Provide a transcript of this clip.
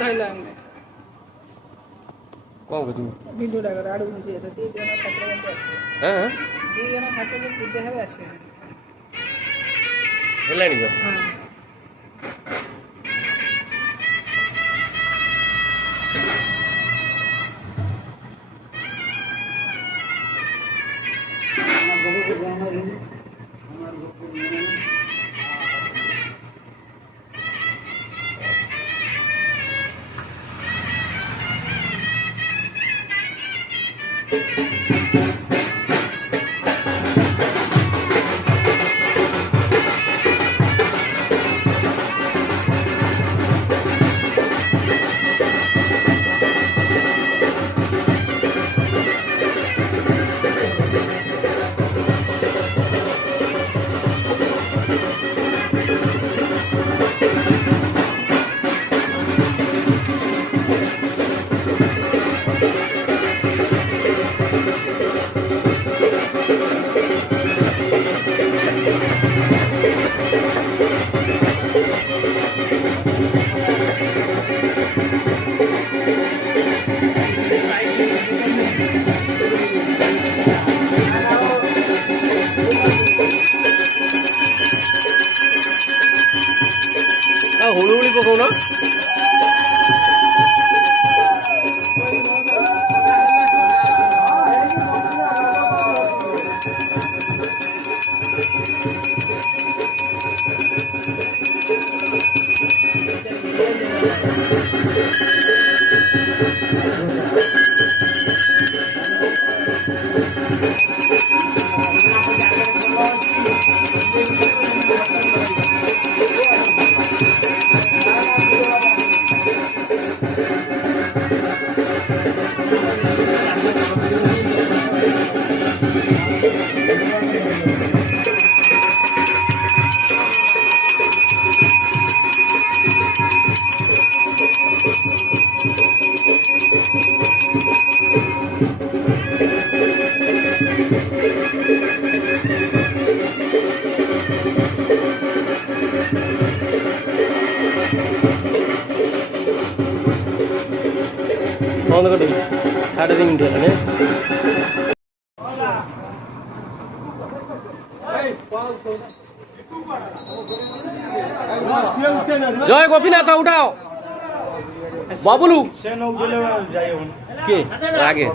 धरला हमने कौन को तू बिंदु डागर आडू मुझे ऐसे 3 जन ठाकुर बंद आसे हां 2 जन ठाकुर पूजा है आसे हेलानी को हां हुळुहुळी पकव ना बंद कर दो 3.5 मिनट है जय गोपीनाथ उठाओ बाबुलू के आगे